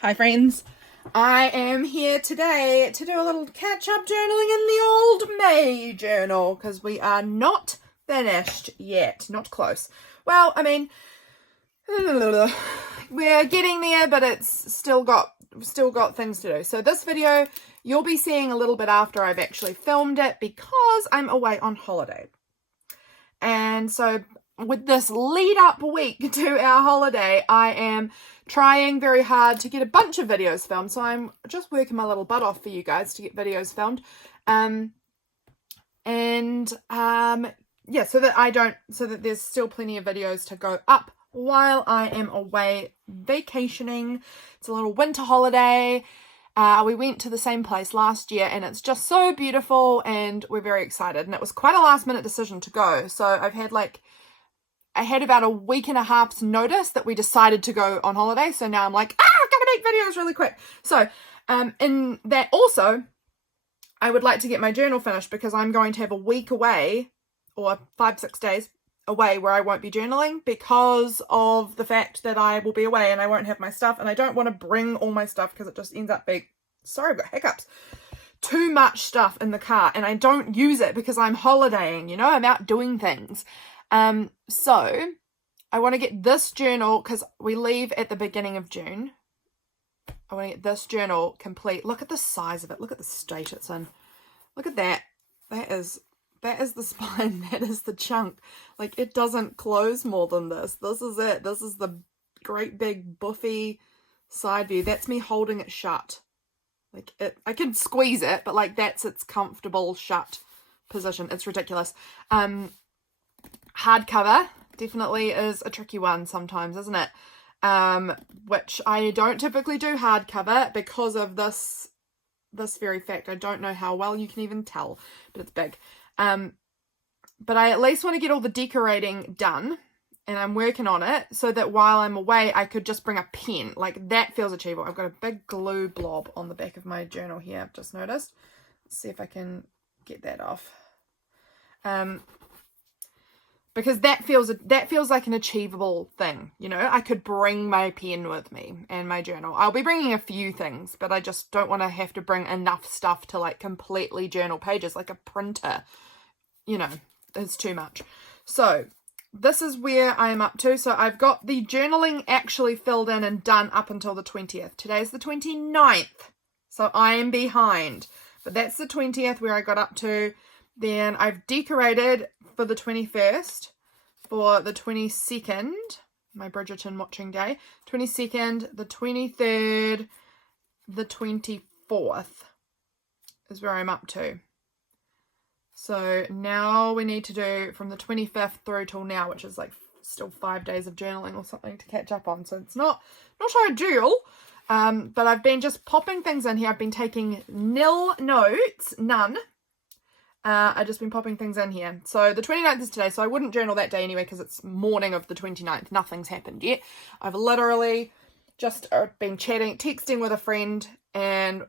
Hi friends, I am here today to do a little catch-up journaling in the old May journal because we are not finished yet, not close. Well, I mean, we're getting there, but it's still got things to do. So this video you'll be seeing a little bit after I've actually filmed it because I'm away on holiday. And so with this lead up week to our holiday, I am trying very hard to get a bunch of videos filmed. So I'm just working my little butt off for you guys to get videos filmed. Yeah, so that there's still plenty of videos to go up while I am away vacationing. It's a little winter holiday. We went to the same place last year and it's just so beautiful and we're very excited. And it was quite a last minute decision to go. So I had about a week and a half's notice that we decided to go on holiday. So now I'm like, I've got to make videos really quick. So in that also, I would like to get my journal finished because I'm going to have a week away or 5-6 days away where I won't be journaling because of the fact that I will be away and I won't have my stuff, and I don't want to bring all my stuff because it just ends up being, sorry, I've got hiccups, too much stuff in the car and I don't use it because I'm holidaying, you know, I'm out doing things. So I want to get this journal because we leave at the beginning of June. I want to get this journal complete. Look at the size of it. Look at the state it's in. Look at that. That is the spine. That is the chunk. Like, it doesn't close more than this. This is it. This is the great big buffy side view. That's me holding it shut. Like, I can squeeze it, but like that's its comfortable shut position. It's ridiculous. Hardcover definitely is a tricky one sometimes, isn't it? Which I don't typically do hardcover because of this very fact. I don't know how well you can even tell, but it's big. But I at least want to get all the decorating done and I'm working on it so that while I'm away, I could just bring a pen. Like, that feels achievable. I've got a big glue blob on the back of my journal here, I've just noticed. Let's see if I can get that off. Because that feels like an achievable thing, you know. I could bring my pen with me and my journal. I'll be bringing a few things, but I just don't want to have to bring enough stuff to like completely journal pages, like a printer. You know, it's too much. So this is where I am up to. So I've got the journaling actually filled in and done up until the 20th. Today's the 29th, so I am behind. But that's the 20th where I got up to. Then I've decorated for the 21st, for the 22nd, my Bridgerton watching day, 22nd, the 23rd, the 24th is where I'm up to. So now we need to do from the 25th through till now, which is like still 5 days of journaling or something to catch up on. So it's not ideal, but I've been just popping things in here. I've been taking nil notes, none. I've just been popping things in here. So the 29th is today, so I wouldn't journal that day anyway because it's morning of the 29th. Nothing's happened yet. I've literally just been texting with a friend and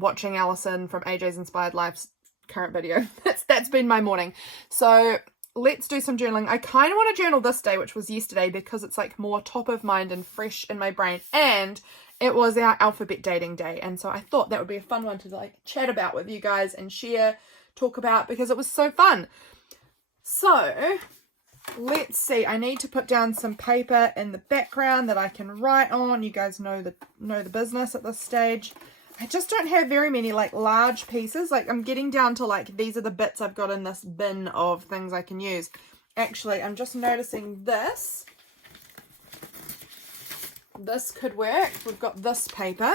watching Allison from AJ's Inspired Life's current video. That's been my morning. So let's do some journaling. I kind of want to journal this day, which was yesterday, because it's like more top of mind and fresh in my brain. And it was our alphabet dating day. And so I thought that would be a fun one to like chat about with you guys and talk about because it was so fun. So let's see. I need to put down some paper in the background that I can write on. You guys know the business at this stage. I just don't have very many like large pieces. Like, I'm getting down to like, these are the bits I've got in this bin of things I can use. Actually, I'm just noticing this could work. We've got this paper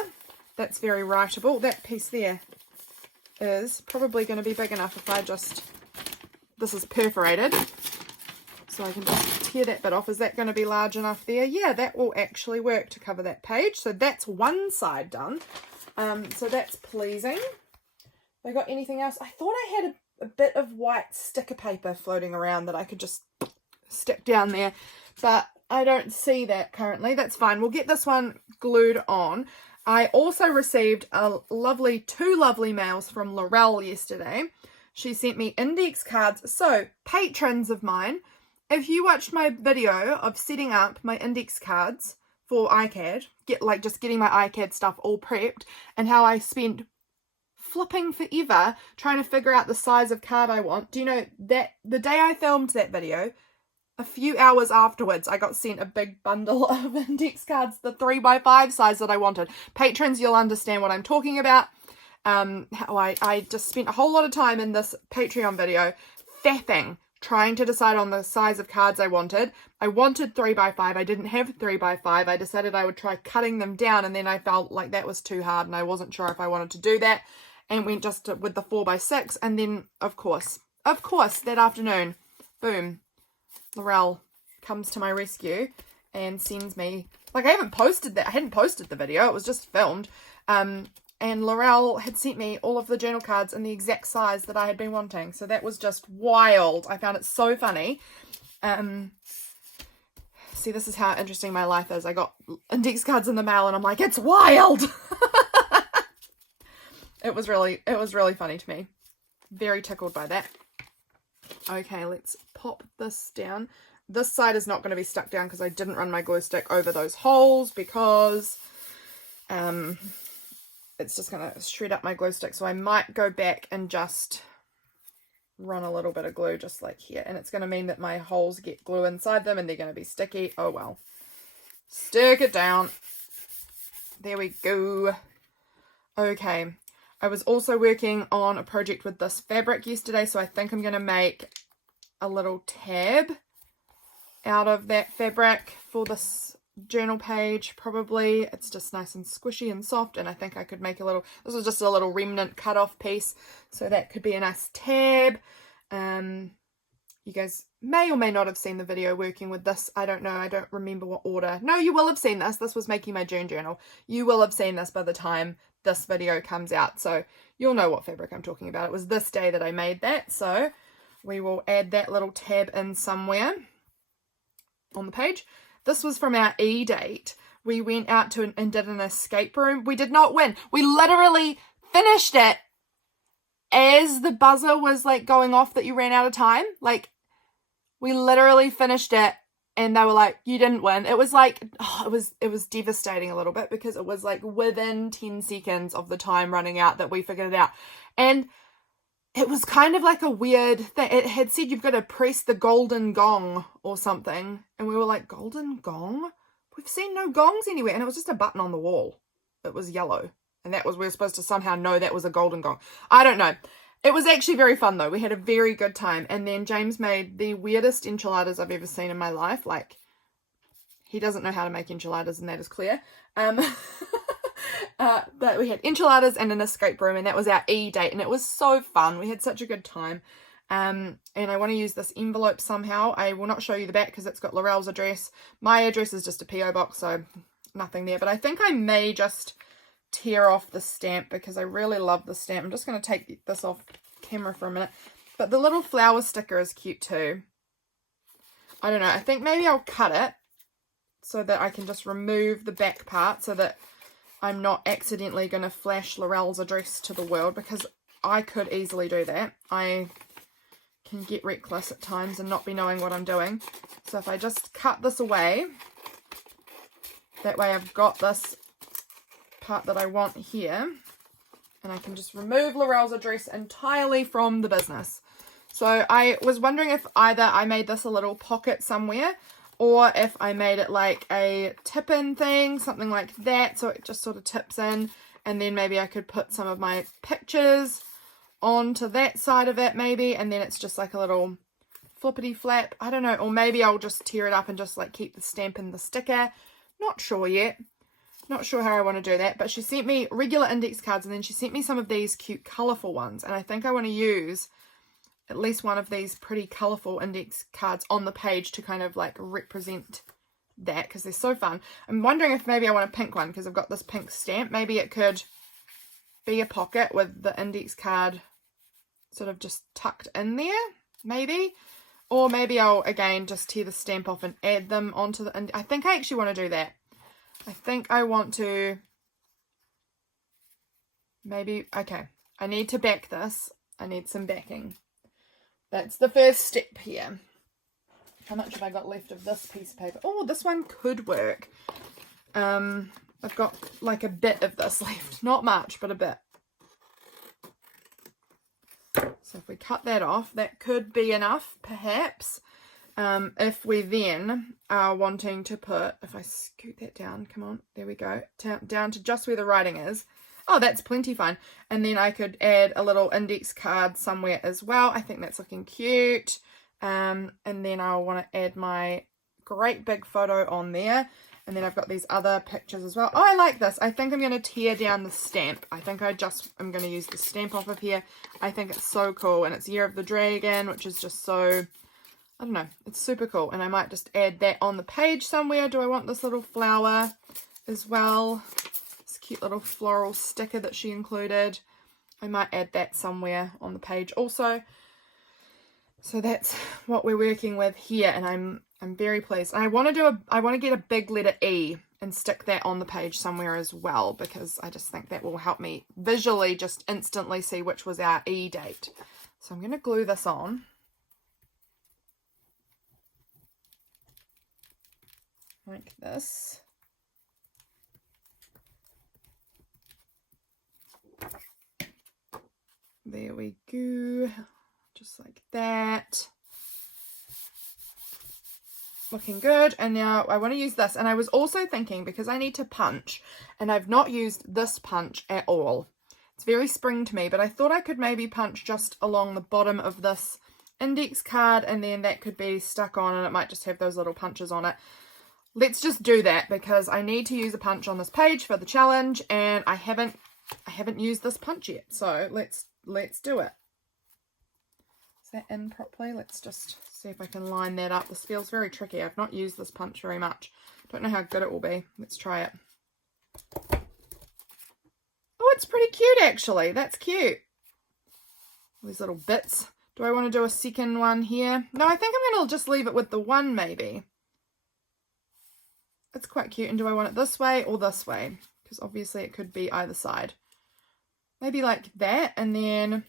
that's very writable. That piece there is probably going to be big enough if I just, this is perforated, so I can just tear that bit off. Is that going to be large enough there? Yeah, that will actually work to cover that page. So that's one side done. So that's pleasing. Have I got anything else? I thought I had a bit of white sticker paper floating around that I could just stick down there, but I don't see that currently. That's fine. We'll get this one glued on. I also received two lovely mails from Laurelle yesterday. She sent me index cards. So, patrons of mine, if you watched my video of setting up my index cards for iCAD, just getting my iCAD stuff all prepped, and how I spent flipping forever trying to figure out the size of card I want. Do you know that the day I filmed that video, a few hours afterwards, I got sent a big bundle of index cards, the 3x5 size that I wanted. Patrons, you'll understand what I'm talking about. How I just spent a whole lot of time in this Patreon video faffing, trying to decide on the size of cards I wanted. I wanted 3x5. I didn't have 3x5. I decided I would try cutting them down, and then I felt like that was too hard and I wasn't sure if I wanted to do that, and went just with the 4x6. And then, of course, that afternoon, boom, Laurelle comes to my rescue and sends me, like, I hadn't posted the video, it was just filmed, and Laurelle had sent me all of the journal cards in the exact size that I had been wanting. So that was just wild. I found it so funny. See, this is how interesting my life is. I got index cards in the mail and I'm like, it's wild. It was really funny to me. Very tickled by that. Okay, let's pop this down. This side is not going to be stuck down because I didn't run my glue stick over those holes, because it's just going to shred up my glue stick. So I might go back and just run a little bit of glue just like here. And it's going to mean that my holes get glue inside them and they're going to be sticky. Oh well. Stick it down. There we go. Okay. I was also working on a project with this fabric yesterday, so I think I'm going to make a little tab out of that fabric for this journal page. Probably it's just nice and squishy and soft, and I think I could make a little, this was just a little remnant cut off piece, so that could be a nice tab. You guys may or may not have seen the video working with this. I don't know, I don't remember what order. No, you will have seen this. This was making my June journal. You will have seen this by the time this video comes out, so you'll know what fabric I'm talking about. It was this day that I made that, so we will add that little tab in somewhere on the page. This was from our E-date. We went out to and did an escape room. We did not win. We literally finished it as the buzzer was like going off that you ran out of time. Like, we literally finished it and they were like, you didn't win. It was like, oh, it was devastating a little bit, because it was like within 10 seconds of the time running out that we figured it out. And it was kind of like a weird thing. It had said you've got to press the golden gong or something. And we were like, golden gong? We've seen no gongs anywhere. And it was just a button on the wall. It was yellow. And that was, we were supposed to somehow know that was a golden gong. I don't know. It was actually very fun though. We had a very good time. And then James made the weirdest enchiladas I've ever seen in my life. Like, he doesn't know how to make enchiladas, and that is clear. But we had enchiladas and an escape room, and that was our E-date, and it was so fun. We had such a good time. And I want to use this envelope somehow. I will not show you the back because it's got Laurelle's address. My address is just a P.O. box, so nothing there. But I think I may just tear off the stamp because I really love the stamp. I'm just going to take this off camera for a minute. But the little flower sticker is cute too. I don't know. I think maybe I'll cut it so that I can just remove the back part so that I'm not accidentally going to flash Laurelle's address to the world, because I could easily do that. I can get reckless at times and not be knowing what I'm doing. So if I just cut this away, that way I've got this part that I want here, and I can just remove Laurelle's address entirely from the business. So I was wondering if either I made this a little pocket somewhere, or if I made it like a tip-in thing, something like that, so it just sort of tips in, and then maybe I could put some of my pictures onto that side of it maybe, and then it's just like a little flippity flap. I don't know, or maybe I'll just tear it up and just like keep the stamp in the sticker. Not sure yet. Not sure how I want to do that, but she sent me regular index cards, and then she sent me some of these cute colourful ones, and I think I want to use at least one of these pretty colourful index cards on the page to kind of like represent that, because they're so fun. I'm wondering if maybe I want a pink one, because I've got this pink stamp. Maybe it could be a pocket with the index card sort of just tucked in there, maybe. Or maybe I'll, again, just tear the stamp off and add them onto the... I think I actually want to do that. I think I want to... Maybe... Okay. I need to back this. I need some backing. That's the first step here. How much have I got left of this piece of paper? Oh, this one could work. I've got like a bit of this left, not much, but a bit. So if we cut that off, that could be enough, perhaps. If we then are wanting to put, if I scoot that down, come on, there we go, down to just where the writing is. Oh, that's plenty fine. And then I could add a little index card somewhere as well. I think that's looking cute. And then I'll want to add my great big photo on there. And then I've got these other pictures as well. Oh, I like this. I think I'm going to tear down the stamp. I think I'm going to use the stamp off of here. I think it's so cool. And it's Year of the Dragon, which is just so, I don't know, it's super cool. And I might just add that on the page somewhere. Do I want this little flower as well? This cute little floral sticker that she included. I might add that somewhere on the page also. So that's what we're working with here, and I'm very pleased. I want to get a big letter E and stick that on the page somewhere as well, because I just think that will help me visually just instantly see which was our E date. So I'm going to glue this on. Like this. There we go. Just like that. Looking good. And now I want to use this. And I was also thinking, because I need to punch, and I've not used this punch at all. It's very spring to me, but I thought I could maybe punch just along the bottom of this index card, and then that could be stuck on, and it might just have those little punches on it. Let's just do that, because I need to use a punch on this page for the challenge, and I haven't used this punch yet. So let's do it. Is that in properly? Let's just see if I can line that up. This feels very tricky. I've not used this punch very much. Don't know how good it will be. Let's try it. Oh, it's pretty cute actually. That's cute. These little bits. Do I want to do a second one here? No, I think I'm going to just leave it with the one maybe. It's quite cute. And do I want it this way or this way? Because obviously it could be either side. Maybe like that, and then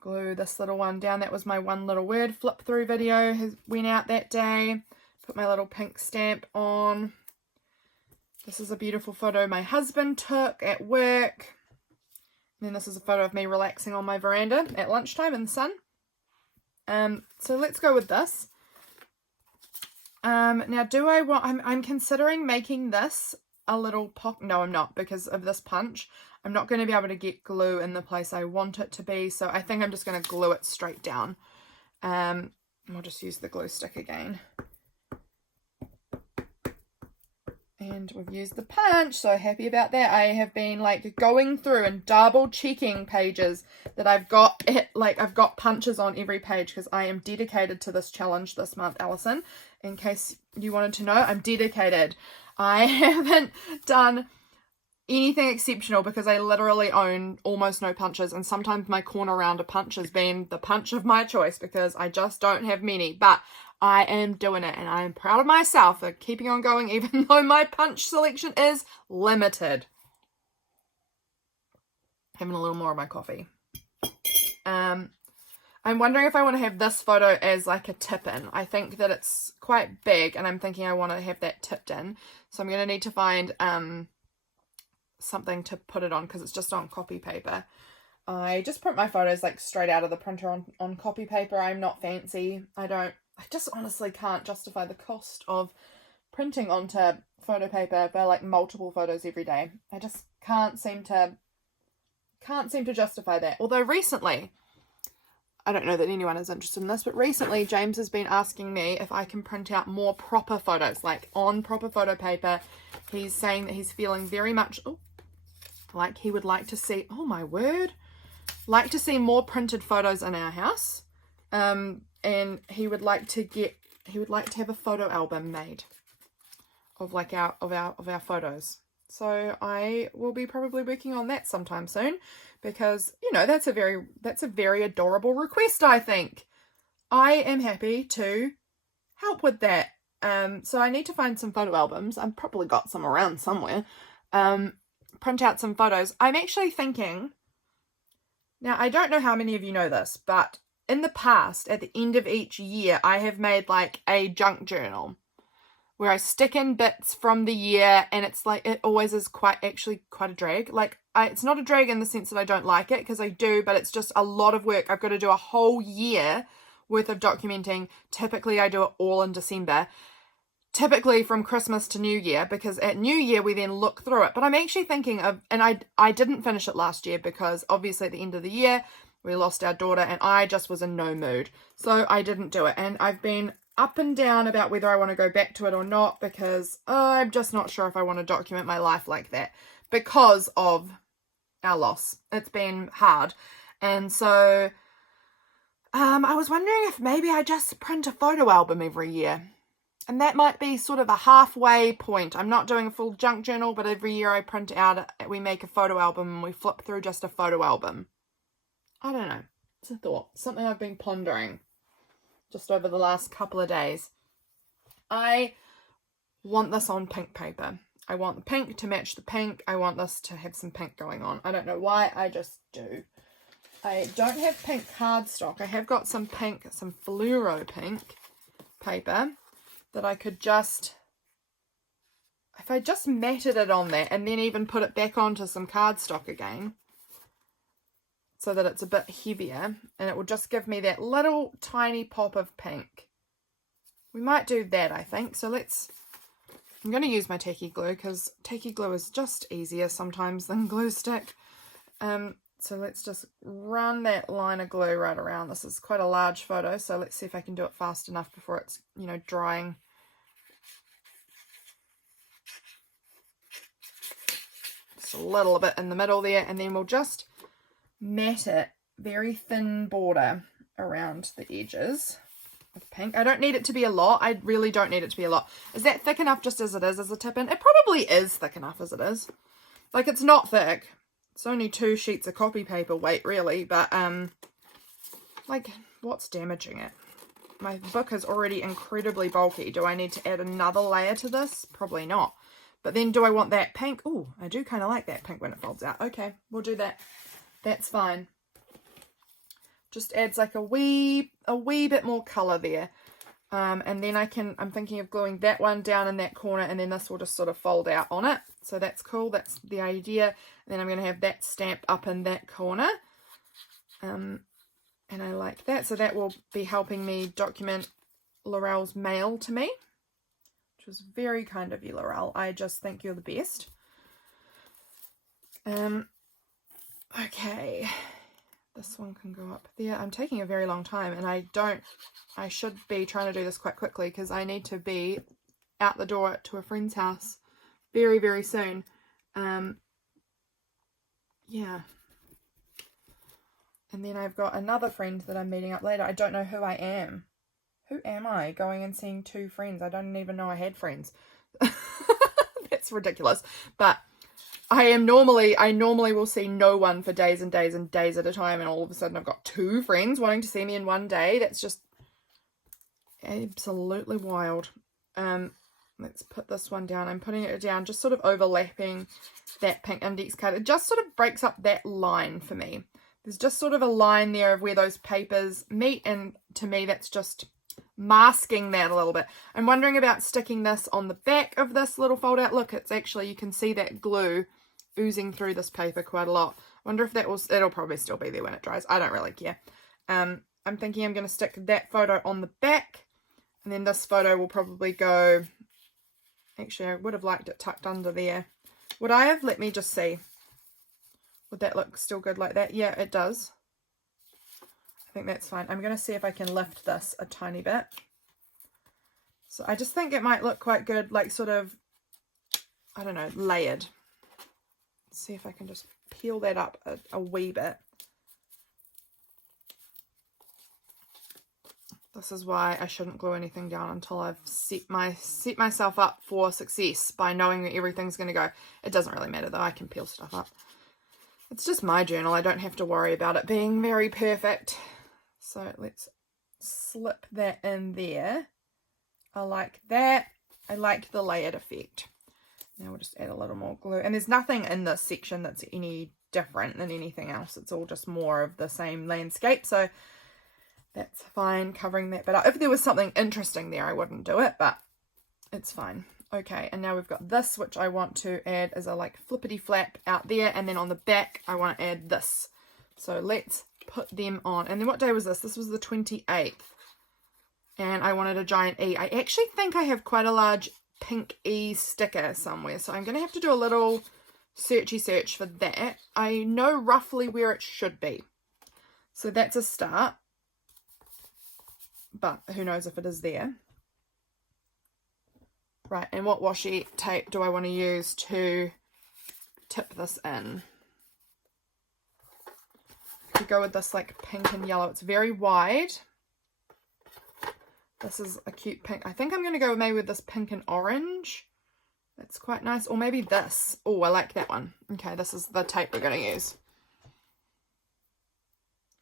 glue this little one down. That was my one little word flip through video, went out that day. Put my little pink stamp on. This is a beautiful photo my husband took at work. And then this is a photo of me relaxing on my veranda at lunchtime in the sun. So let's go with this. Now do I want, I'm considering making this a little pocket. No, I'm not, because of this punch. I'm not going to be able to get glue in the place I want it to be, so I think I'm just going to glue it straight down. I'll just use the glue stick again. And we've used the punch, so happy about that. I have been like going through and double checking pages that I've got I've got punches on every page, because I am dedicated to this challenge this month, Allison. In case you wanted to know, I'm dedicated. I haven't done anything exceptional because I literally own almost no punches, and sometimes my corner rounder punch has been the punch of my choice because I just don't have many, but I am doing it and I am proud of myself for keeping on going even though my punch selection is limited. Having a little more of my coffee. I'm wondering if I want to have this photo as like a tip in. I think that it's quite big and I'm thinking I want to have that tipped in. So I'm going to need to find something to put it on because it's just on copy paper. I just print my photos like straight out of the printer on copy paper. I'm not fancy. I just honestly can't justify the cost of printing onto photo paper for like multiple photos every day. I just can't seem to justify that. Although recently, I don't know that anyone is interested in this, but recently James has been asking me if I can print out more proper photos, like on proper photo paper. He's saying that he's feeling very much, like he would like to see, oh my word, like to see more printed photos in our house. And he would like to have a photo album made of like our photos. So I will be probably working on that sometime soon, because you know that's a very adorable request. I think I am happy to help with that. So I need to find some photo albums. I've probably got some around somewhere. Print out some photos. I'm actually thinking, now I don't know how many of you know this, but in the past, at the end of each year, I have made like a junk journal where I stick in bits from the year, and it's like, it always is actually quite a drag. Like, it's not a drag in the sense that I don't like it, because I do, but it's just a lot of work. I've got to do a whole year worth of documenting. Typically, I do it all in December. Typically from Christmas to New Year, because at New Year we then look through it. But I'm actually thinking of, and I didn't finish it last year because obviously at the end of the year we lost our daughter and I just was in no mood. So I didn't do it. And I've been up and down about whether I want to go back to it or not, because I'm just not sure if I want to document my life like that because of our loss. It's been hard. And so I was wondering if maybe I just print a photo album every year. And that might be sort of a halfway point. I'm not doing a full junk journal, but every year I print out, we make a photo album and we flip through just a photo album. I don't know. It's a thought. Something I've been pondering just over the last couple of days. I want this on pink paper. I want the pink to match the pink. I want this to have some pink going on. I don't know why, I just do. I don't have pink cardstock. I have got some pink, some fluoro pink paper that I could just, if I just matted it on there and then even put it back onto some cardstock again so that it's a bit heavier, and it will just give me that little tiny pop of pink. We might do that, I think. So I'm going to use my tacky glue because tacky glue is just easier sometimes than glue stick. So let's just run that line of glue right around. This is quite a large photo, so let's see if I can do it fast enough before it's, drying. Just a little bit in the middle there, and then we'll just mat it, very thin border around the edges with pink. I don't need it to be a lot. I really don't need it to be a lot. Is that thick enough just as it is as a tip-in? It probably is thick enough as it is. Like, it's not thick. It's only 2 sheets of copy paper weight, really, but, like, what's damaging it? My book is already incredibly bulky. Do I need to add another layer to this? Probably not. But then do I want that pink? Oh, I do kind of like that pink when it folds out. Okay, we'll do that. That's fine. Just adds like a wee bit more colour there. And then I'm thinking of gluing that one down in that corner, and then this will just sort of fold out on it. So that's cool. That's the idea. And then I'm going to have that stamp up in that corner. And I like that. So that will be helping me document Laurelle's mail to me, which was very kind of you, Laurelle. I just think you're the best. Okay. This one can go up there. I'm taking a very long time, and I should be trying to do this quite quickly because I need to be out the door to a friend's house very, very soon. Yeah. And then I've got another friend that I'm meeting up later. I don't know who I am. Who am I going and seeing 2 friends? I don't even know I had friends. That's ridiculous. But I normally will see no one for days and days and days at a time, and all of a sudden I've got 2 friends wanting to see me in one day. That's just absolutely wild. Let's put this one down. I'm putting it down, just sort of overlapping that pink index card. It just sort of breaks up that line for me. There's just sort of a line there of where those papers meet, and to me that's just masking that a little bit. I'm wondering about sticking this on the back of this little fold out. Look, it's actually, you can see that glue oozing through this paper quite a lot. I wonder if it'll probably still be there when it dries. I don't really care. I'm thinking I'm going to stick that photo on the back, and then this photo will probably go, actually I would have liked it tucked under there. Would I have? Let me just see. Would that look still good like that? Yeah, it does. I think that's fine. I'm going to see if I can lift this a tiny bit. So I just think it might look quite good, like sort of, I don't know, layered. Let's see if I can just peel that up a wee bit. This is why I shouldn't glue anything down until I've set myself up for success by knowing that everything's going to go. It doesn't really matter though. I can peel stuff up. It's just my journal. I don't have to worry about it being very perfect. So let's slip that in there. I like that. I like the layered effect. Now we'll just add a little more glue. And there's nothing in this section that's any different than anything else. It's all just more of the same landscape. So that's fine covering that bit up. If there was something interesting there, I wouldn't do it. But It's fine. Okay, and now we've got this, which I want to add as a like flippity flap out there, and then on the back I want to add this. So let's put them on. And then what day was this? This was the 28th. And I wanted a giant E. I actually think I have quite a large pink E sticker somewhere, so I'm going to have to do a little searchy search for that. I know roughly where it should be. So that's a start. But who knows if it is there. Right, and what washi tape do I want to use to tip this in? To go with this like pink and yellow. It's very wide. This is a cute pink. I think I'm going to go maybe with this pink and orange. That's quite nice. Or maybe this. Oh, I like that one. Okay, this is the tape we're going to use.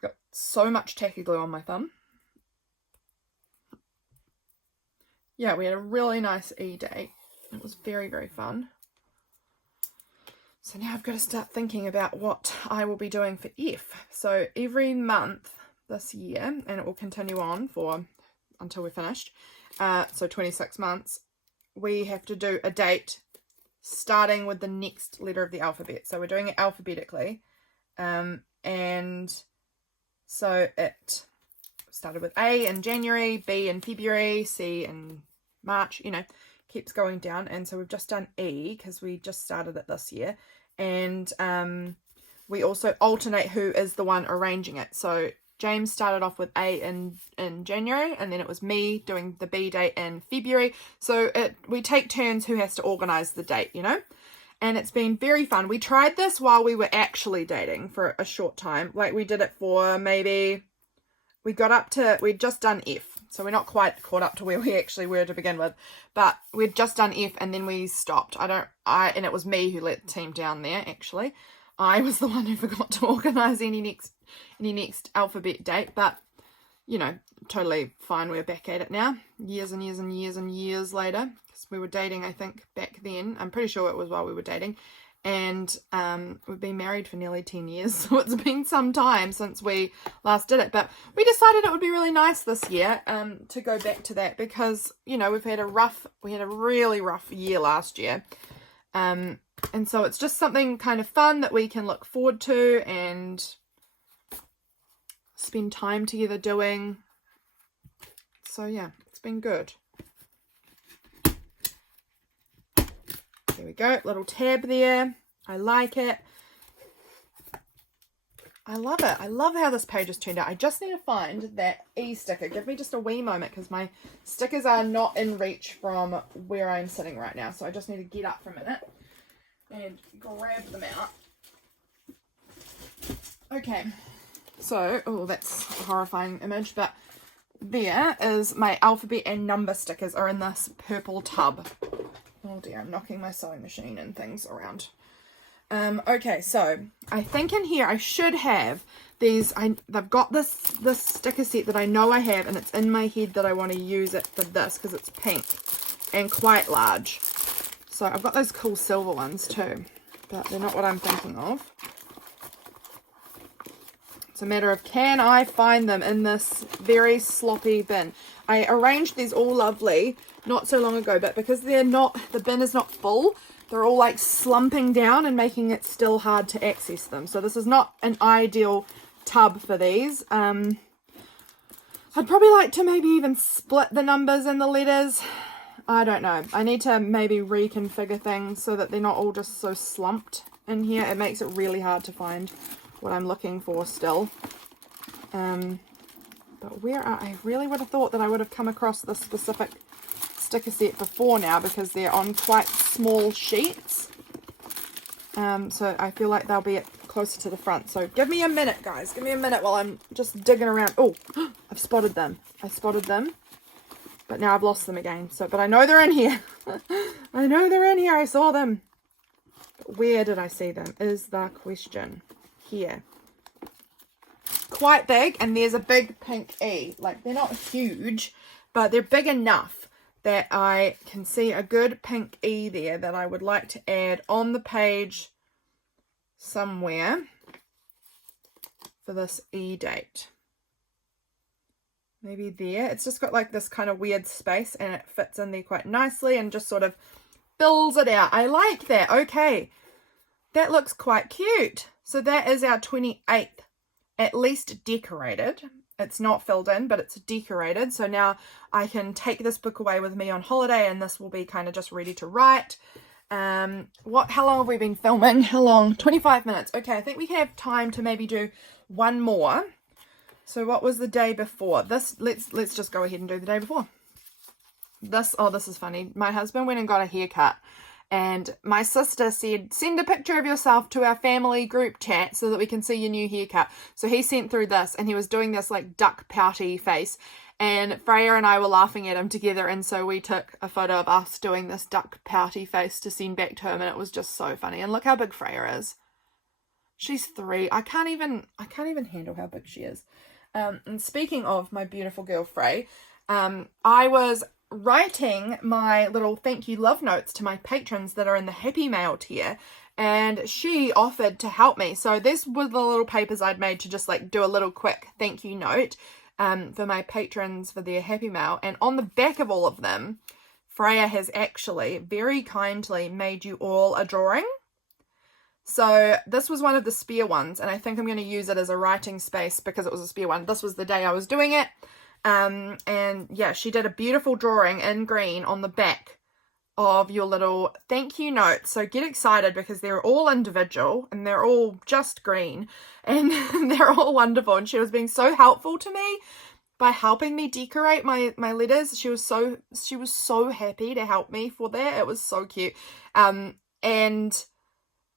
Got so much tacky glue on my thumb. Yeah, we had a really nice E-Day. It was very, very fun. So now I've got to start thinking about what I will be doing for F. So every month this year, and it will continue on for until we're finished, so 26 months, we have to do a date starting with the next letter of the alphabet. So we're doing it alphabetically, and so it started with A in January, B in February, C in March, you know, keeps going down. And so we've just done E because we just started it this year, and we also alternate who is the one arranging it. So James started off with A in January, and then it was me doing the B date in February. So we take turns who has to organise the date, you know? And it's been very fun. We tried this while we were actually dating for a short time. Like we did it for maybe, we'd just done F. So we're not quite caught up to where we actually were to begin with. But we'd just done F and then we stopped. And it was me who let the team down there, actually. I was the one who forgot to organise any next alphabet date, but you know, totally fine. We're back at it now, years and years and years and years later, because we were dating, I think, back then. I'm pretty sure it was while we were dating, and we've been married for nearly 10 years, so it's been some time since we last did it. But we decided it would be really nice this year to go back to that, because you know, we had a really rough year last year, and so it's just something kind of fun that we can look forward to and spend time together doing. So yeah, it's been good. There we go, little tab there. I like it. I love it. I love how this page has turned out. I just need to find that E sticker. Give me just a wee moment, because my stickers are not in reach from where I'm sitting right now. So I just need to get up for a minute and grab them out. Okay. So, oh, that's a horrifying image, but there is my alphabet and number stickers are in this purple tub. Oh dear, I'm knocking my sewing machine and things around. Okay, so I think in here I should have these. They've got this sticker set that I know I have, and it's in my head that I want to use it for this because it's pink and quite large. So I've got those cool silver ones too, but they're not what I'm thinking of. It's a matter of, can I find them in this very sloppy bin? I arranged these all lovely not so long ago, but because the bin is not full, they're all like slumping down and making it still hard to access them. So this is not an ideal tub for these. I'd probably like to maybe even split the numbers and the letters. I don't know. I need to maybe reconfigure things so that they're not all just so slumped in here. It makes it really hard to find what I'm looking for still. But where are I really would have thought that I would have come across this specific sticker set before now, because they're on quite small sheets. So I feel like they'll be closer to the front. So give me a minute, guys. Give me a minute while I'm just digging around. Oh, I've spotted them. I spotted them. But now I've lost them again. But I know they're in here. I know they're in here. I saw them. But where did I see them is the question. Here. Quite big, and there's a big pink E. Like, they're not huge, but they're big enough that I can see a good pink E there that I would like to add on the page somewhere for this E date. maybe there. It's just got like this kind of weird space and it fits in there quite nicely and just sort of fills it out. I like that. Okay, that looks quite cute. So that is our 28th, at least decorated. It's not filled in, but it's decorated. So now I can take this book away with me on holiday and this will be kind of just ready to write. How long have we been filming? How long? 25 minutes. Okay, I think we have time to maybe do one more. So what was the day before? This, let's just go ahead and do the day before. This is funny. My husband went and got a haircut. And my sister said, send a picture of yourself to our family group chat so that we can see your new haircut. So he sent through this and he was doing this like duck pouty face. And Freya and I were laughing at him together. And so we took a photo of us doing this duck pouty face to send back to him. And it was just so funny. And look how big Freya is. She's 3. I can't even handle how big she is. And speaking of my beautiful girl Frey, I was writing my little thank you love notes to my patrons that are in the Happy Mail tier, and she offered to help me. So this were the little papers I'd made to just like do a little quick thank you note for my patrons for their Happy Mail. And on the back of all of them, Freya has actually very kindly made you all a drawing. So this was one of the spare ones, and I think I'm going to use it as a writing space because it was a spare one. This was the day I was doing it. And yeah, she did a beautiful drawing in green on the back of your little thank you note. So get excited because they're all individual and they're all just green and they're all wonderful. And she was being so helpful to me by helping me decorate my letters. She was so happy to help me for that. It was so cute. And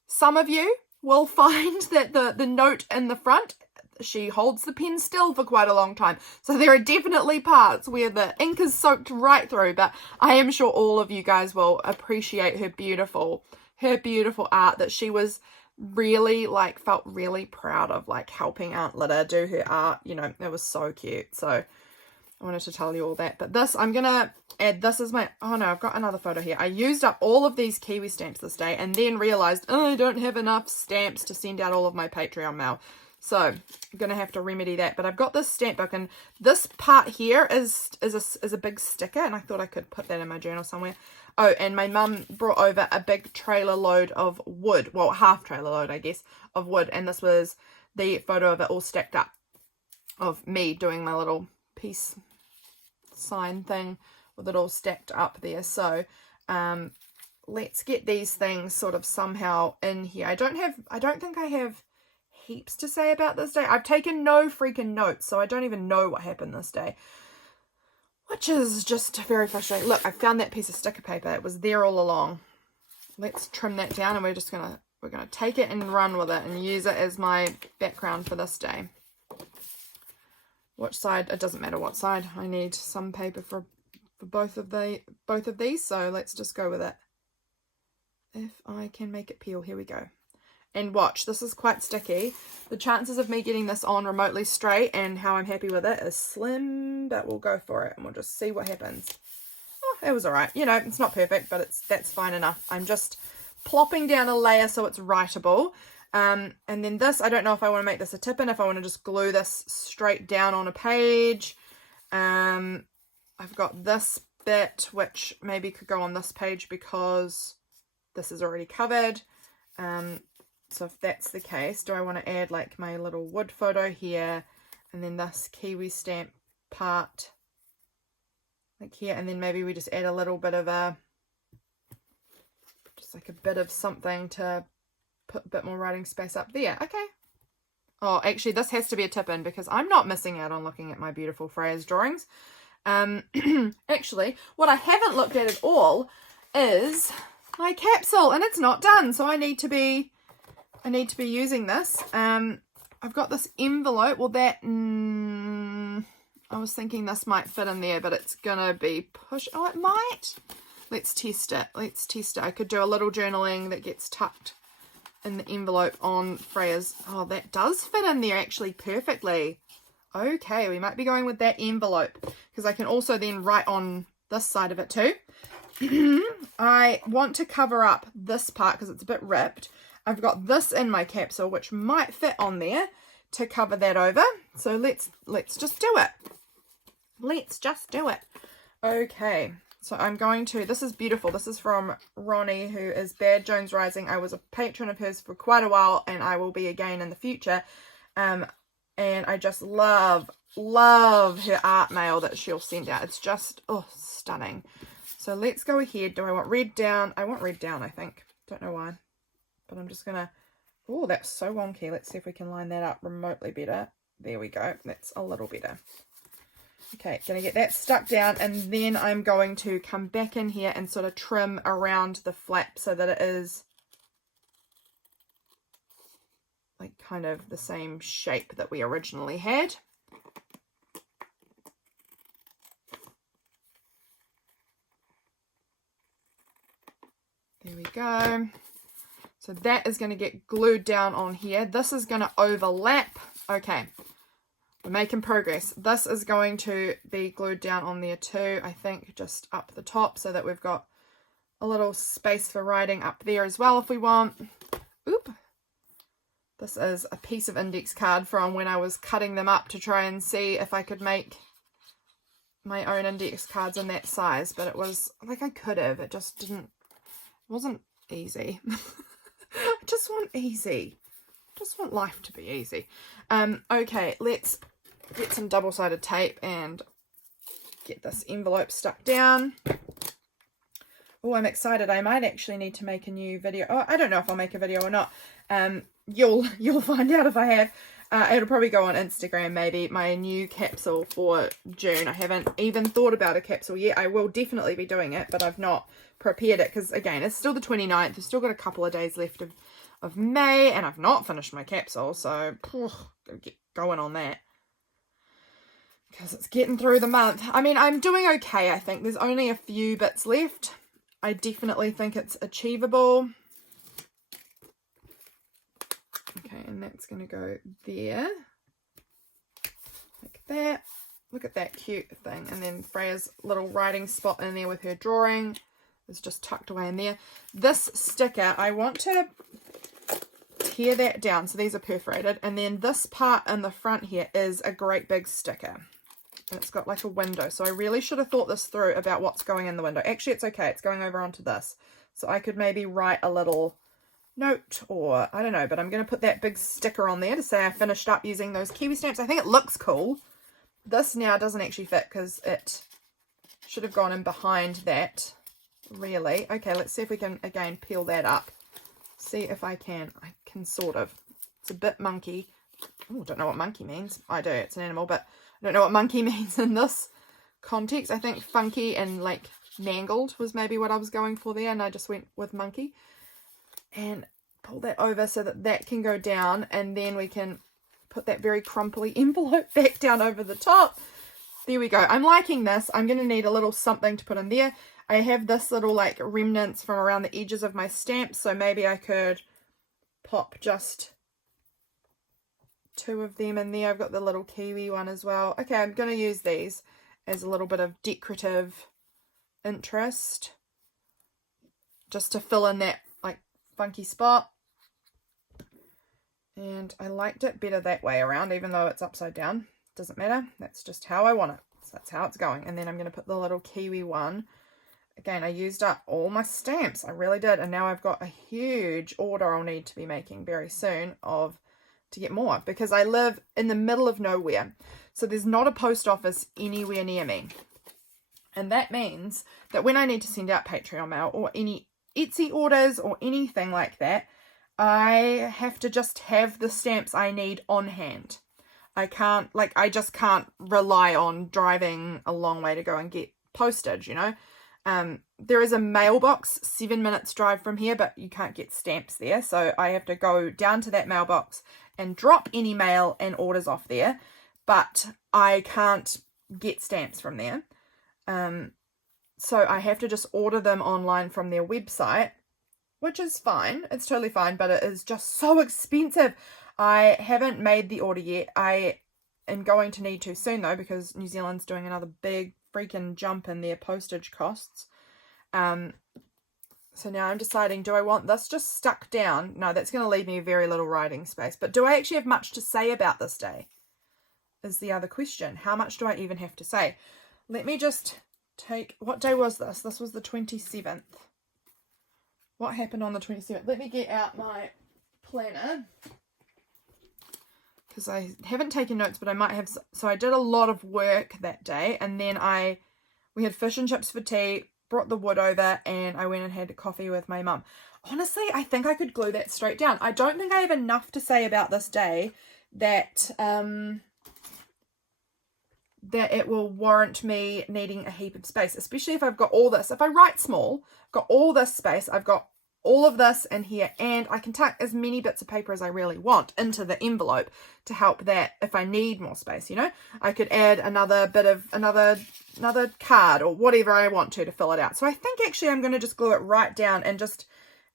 some of you will find that the note in the front, she holds the pen still for quite a long time. So there are definitely parts where the ink is soaked right through, but I am sure all of you guys will appreciate her beautiful art that she was really felt really proud of, like helping Aunt Lydia do her art. You know, it was so cute. So I wanted to tell you all that. But this, I'm going to add, this is my, oh no, I've got another photo here. I used up all of these Kiwi stamps this day and then realized, oh, I don't have enough stamps to send out all of my Patreon mail. So I'm going to have to remedy that. But I've got this stamp book and this part here is a big sticker. And I thought I could put that in my journal somewhere. Oh, and my mum brought over a big trailer load of wood. Well, half trailer load, I guess, of wood. And this was the photo of it all stacked up of me doing my little peace sign thing with it all stacked up there. So let's get these things sort of somehow in here. I don't think I have heaps to say about this day. I've taken no freaking notes, so I don't even know what happened this day, which is just very frustrating. Look, I found that piece of sticker paper. It was there all along. Let's trim that down and we're gonna take it and run with it and use it as my background for this day. Which side? It doesn't matter what side. I need some paper for both of these, so let's just go with it. If I can make it peel, here we go. And watch, this is quite sticky. The chances of me getting this on remotely straight and how I'm happy with it is slim, but we'll go for it and we'll just see what happens. Oh, it was all right. You know, it's not perfect, but that's fine enough. I'm just plopping down a layer so it's writable. And then this, I don't know if I want to make this a tip-in, if I want to just glue this straight down on a page. I've got this bit, which maybe could go on this page because this is already covered. So if that's the case, do I want to add like my little wood photo here and then this Kiwi stamp part like here, and then maybe we just add a little bit of just like a bit of something to put a bit more writing space up there. Okay. Oh, actually this has to be a tip-in because I'm not missing out on looking at my beautiful Freya's drawings. Actually, what I haven't looked at all is my capsule and it's not done, so I need to be using this. I've got this envelope. Well, that I was thinking this might fit in there, but it's gonna be push. Oh, it might. Let's test it. I could do a little journaling that gets tucked in the envelope on Freya's. Oh, that does fit in there actually perfectly. Okay, we might be going with that envelope because I can also then write on this side of it too. I want to cover up this part because it's a bit ripped. I've got this in my capsule which might fit on there to cover that over. So let's just do it. Let's just do it. Okay, so I'm going to, this is beautiful. This is from Roni, who is Bad Jones Rising. I was a patron of hers for quite a while, and I will be again in the future. And I just love her art mail that she'll send out. It's just, oh, stunning. So let's go ahead. Do I want red down? I want red down, I think. Don't know why. But I'm just going to, oh, that's so wonky. Let's see if we can line that up remotely better. There we go. That's a little better. Okay, going to get that stuck down, and then I'm going to come back in here and sort of trim around the flap so that it is like kind of the same shape that we originally had. There we go. So that is going to get glued down on here. This is going to overlap. Okay. We're making progress. This is going to be glued down on there too, I think, just up the top so that we've got a little space for writing up there as well if we want. Oop. This is a piece of index card from when I was cutting them up to try and see if I could make my own index cards in that size, but it was like I could have. It just didn't, it wasn't easy. I just want easy. Just want life to be easy. Okay, let's get some double-sided tape and get this envelope stuck down. Oh, I'm excited. I might actually need to make a new video. Oh, I don't know if I'll make a video or not. You'll find out if I have. It'll probably go on Instagram, maybe, my new capsule for June. I haven't even thought about a capsule yet. I will definitely be doing it, but I've not prepared it because, again, it's still the 29th. I've still got a couple of days left of May, and I've not finished my capsule, so gotta get going on that because it's getting through the month. I mean, I'm doing okay, I think. There's only a few bits left. I definitely think it's achievable. Okay, and that's going to go there, like that. Look at that cute thing. And then Freya's little writing spot in there with her drawing is just tucked away in there. This sticker, I want to tear that down. So these are perforated. And then this part in the front here is a great big sticker. And it's got like a window. So I really should have thought this through about what's going in the window. Actually, it's okay. It's going over onto this. So I could maybe write a little note or I don't know, but I'm going to put that big sticker on there to say I finished up using those Kiwi stamps. I think it looks cool. This now doesn't actually fit because it should have gone in behind that, really. Okay, let's see if we can, again, peel that up. See if I can sort of. It's a bit monkey. Oh, don't know what monkey means. I do, it's an animal, but I don't know what monkey means in this context. I think funky and like mangled was maybe what I was going for there, and I just went with monkey. And pull that over so that that can go down, and then we can put that very crumply envelope back down over the top. There we go. I'm liking this. I'm going to need a little something to put in there. I have this little like remnants from around the edges of my stamps, so maybe I could pop just 2 of them in there. I've got the little kiwi one as well. Okay, I'm going to use these as a little bit of decorative interest just to fill in that like funky spot. And I liked it better that way around, even though it's upside down. Doesn't matter. That's just how I want it. So that's how it's going. And then I'm going to put the little kiwi one. Again, I used up all my stamps. I really did. And now I've got a huge order I'll need to be making very soon to get more. Because I live in the middle of nowhere. So there's not a post office anywhere near me. And that means that when I need to send out Patreon mail or any Etsy orders or anything like that, I have to just have the stamps I need on hand. I just can't rely on driving a long way to go and get postage, you know. There is a mailbox 7 minutes drive from here, but you can't get stamps there. So I have to go down to that mailbox and drop any mail and orders off there. But I can't get stamps from there. So I have to just order them online from their website, which is fine. It's totally fine, but it is just so expensive. I haven't made the order yet. I am going to need to soon, though, because New Zealand's doing another big freaking jump in their postage costs. So now I'm deciding, do I want this just stuck down? No, that's going to leave me very little writing space. But do I actually have much to say about this day? is the other question. How much do I even have to say? Let me just take, what day was this? This was the 27th. What happened on the 27th? Let me get out my planner, because I haven't taken notes, but I might have. So I did a lot of work that day, and then we had fish and chips for tea, brought the wood over, and I went and had coffee with my mum. Honestly, I think I could glue that straight down. I don't think I have enough to say about this day that that it will warrant me needing a heap of space, especially if I've got all this. If I write small, I've got all this space, I've got all of this in here, and I can tuck as many bits of paper as I really want into the envelope to help that if I need more space, you know. I could add another bit of another card or whatever I want to fill it out. So I think actually I'm going to just glue it right down and just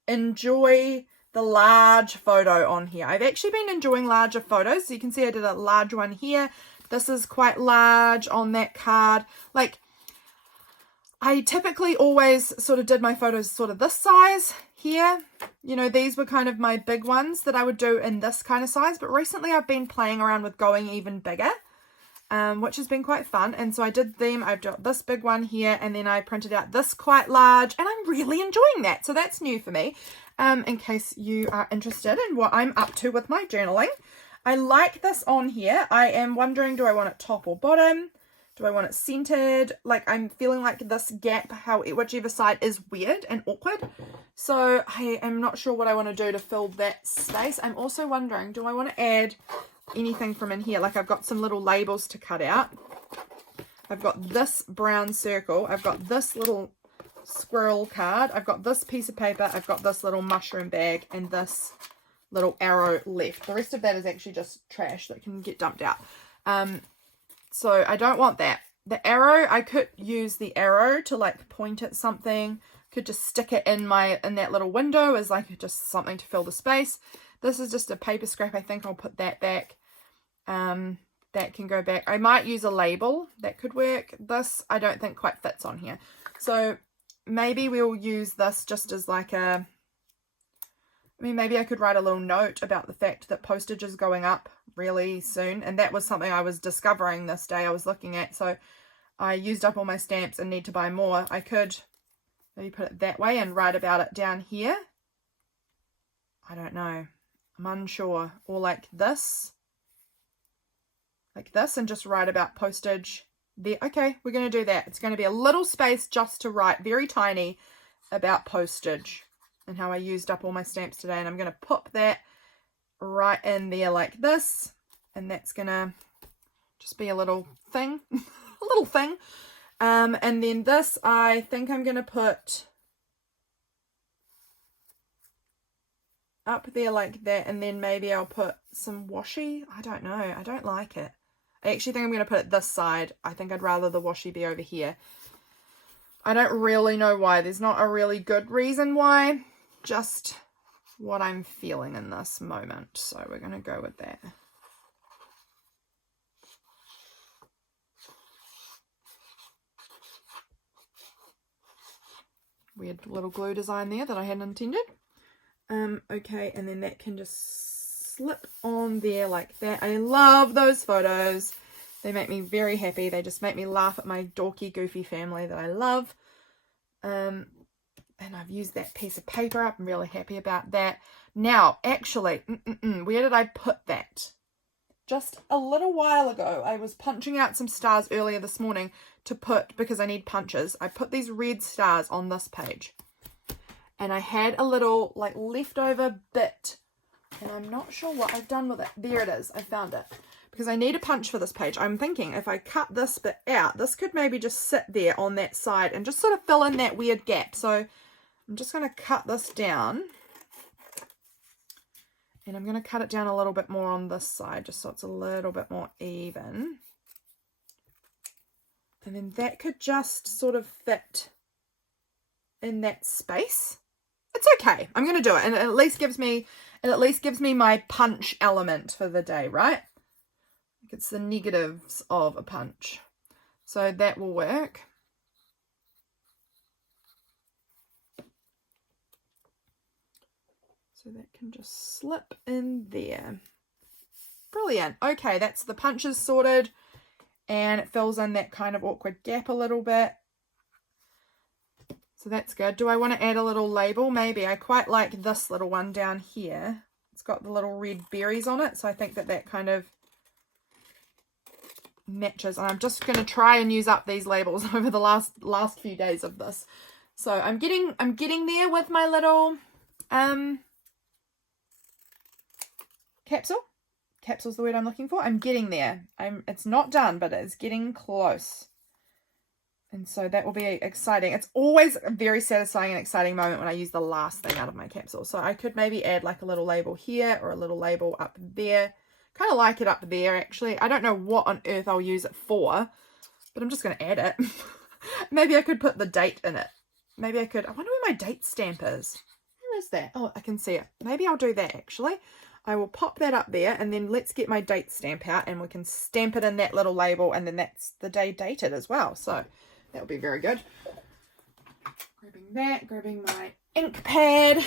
enjoy the large photo on here. I've actually been enjoying larger photos. So you can see I did a large one here. This is quite large on that card. Like, I typically always sort of did my photos sort of this size here. You know, these were kind of my big ones that I would do in this kind of size. But recently I've been playing around with going even bigger, which has been quite fun. And so I did them. I've got this big one here, and then I printed out this quite large, and I'm really enjoying that. So that's new for me. In case you are interested in what I'm up to with my journaling. I like this on here. I am wondering, do I want it top or bottom? Do I want it centered? Like, I'm feeling like this gap, whichever side is weird and awkward. So I am not sure what I want to do to fill that space. I'm also wondering, do I want to add anything from in here? Like, I've got some little labels to cut out. I've got this brown circle. I've got this little squirrel card. I've got this piece of paper. I've got this little mushroom bag and this little arrow left. The rest of that is actually just trash that can get dumped out. So I don't want that. The arrow, I could use the arrow to like point at something. Could just stick it in that little window as like just something to fill the space. This is just a paper scrap. I think I'll put that back. That can go back. I might use a label. That could work. This I don't think quite fits on here. So maybe we'll use this just as like a, I mean, maybe I could write a little note about the fact that postage is going up really soon. And that was something I was discovering this day I was looking at. So I used up all my stamps and need to buy more. I could maybe put it that way and write about it down here. I don't know. I'm unsure. Or like this. Like this, and just write about postage there. Okay, we're going to do that. It's going to be a little space just to write, very tiny, about postage and how I used up all my stamps today. And I'm going to pop that right in there like this. And that's going to just be a little thing. A little thing. And then this, I think I'm going to put up there like that. And then maybe I'll put some washi. I don't know. I don't like it. I actually think I'm going to put it this side. I think I'd rather the washi be over here. I don't really know why. There's not a really good reason why. Just what I'm feeling in this moment. So we're going to go with that. Weird little glue design there that I hadn't intended. Okay, and then that can just slip on there like that. I love those photos. They make me very happy. They just make me laugh at my dorky, goofy family that I love. And I've used that piece of paper up. I'm really happy about that. Now, actually, where did I put that? Just a little while ago, I was punching out some stars earlier this morning to put, because I need punches, I put these red stars on this page. And I had a little, like, leftover bit. And I'm not sure what I've done with it. There it is. I found it. Because I need a punch for this page. I'm thinking if I cut this bit out, this could maybe just sit there on that side and just sort of fill in that weird gap. So I'm just going to cut this down. And I'm going to cut it down a little bit more on this side, just so it's a little bit more even. And then that could just sort of fit in that space. It's okay. I'm going to do it. And it at least gives me my punch element for the day, right? It's the negatives of a punch. So that will work. So that can just slip in there. Brilliant. Okay, that's the punches sorted, and it fills in that kind of awkward gap a little bit. So that's good. Do I want to add a little label? Maybe. I quite like this little one down here. It's got the little red berries on it, so I think that that kind of matches. And I'm just going to try and use up these labels over the last few days of this. So I'm getting there with my little capsule. Capsule's the word I'm looking for. I'm getting there. It's not done, but it's getting close. And so that will be exciting. It's always a very satisfying and exciting moment when I use the last thing out of my capsule. So I could maybe add like a little label here or a little label up there. Kind of like it up there, actually. I don't know what on earth I'll use it for, but I'm just going to add it. Maybe I could put the date in it. Maybe I could. I wonder where my date stamp is. Where is that? Oh, I can see it. Maybe I'll do that, actually. I will pop that up there, and then let's get my date stamp out, and we can stamp it in that little label, and then that's the day dated as well. So that will be very good. Grabbing that, grabbing my ink pad.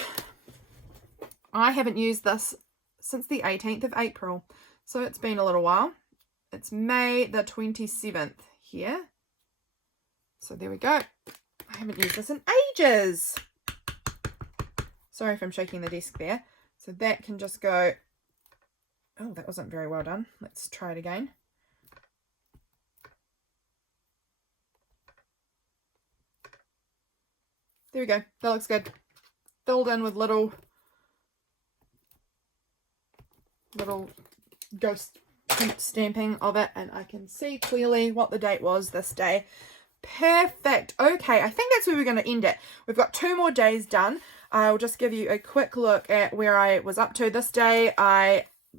I haven't used this since the 18th of April, so it's been a little while. It's May the 27th here. So there we go. I haven't used this in ages. Sorry if I'm shaking the desk there. So that can just go. Oh, that wasn't very well done. Let's try it again. There we go. That looks good. Filled in with little ghost stamping of it, and I can see clearly what the date was this day. Perfect. Okay, I think that's where we're going to end it. We've got 2 more days done. I'll just give you a quick look at where I was up to this day.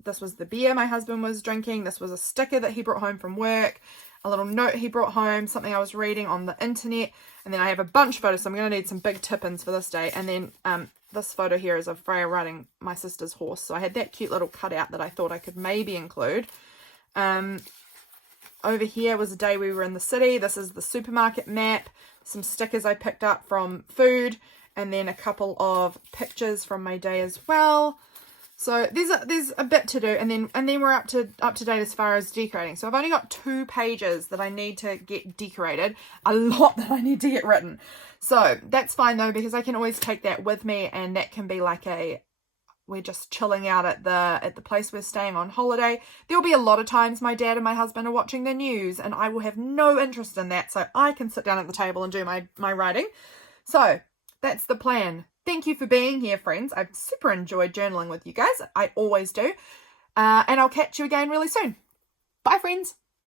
This was the beer my husband was drinking. This was a sticker that he brought home from work, a little note he brought home, something I was reading on the internet, and then I have a bunch of photos, so I'm going to need some big tip-ins for this day. And then this photo here is of Freya riding my sister's horse, so I had that cute little cutout that I thought I could maybe include. Over here was a day we were in the city. This is the supermarket map, some stickers I picked up from food, and then a couple of pictures from my day as well. So there's a bit to do, and then we're up to date as far as decorating. So I've only got 2 pages that I need to get decorated, a lot that I need to get written. So that's fine though, because I can always take that with me, and that can be like we're just chilling out at the place we're staying on holiday. There'll be a lot of times my dad and my husband are watching the news, and I will have no interest in that, so I can sit down at the table and do my writing. So that's the plan. Thank you for being here, friends. I've super enjoyed journaling with you guys. I always do. And I'll catch you again really soon. Bye, friends.